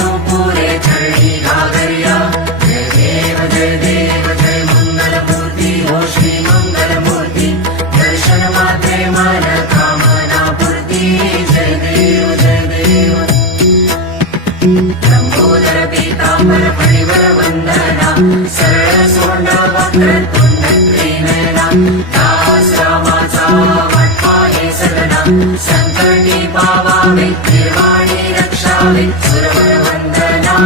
पुरे चरणी घागरिया जय देव जय मंगलमूर्ती हो श्री मंगलमूर्ती दर्शन मात्रे मन कामना पूर्ती जय देव लंबोदर पीतांबर फणिवर वंदना सरळ सोंड वक्रतुंड त्रिनयना दास रामाचा वाटपा हे सदना संकटी पावावे निर्वाणी रक्षावे सुरवर वंदना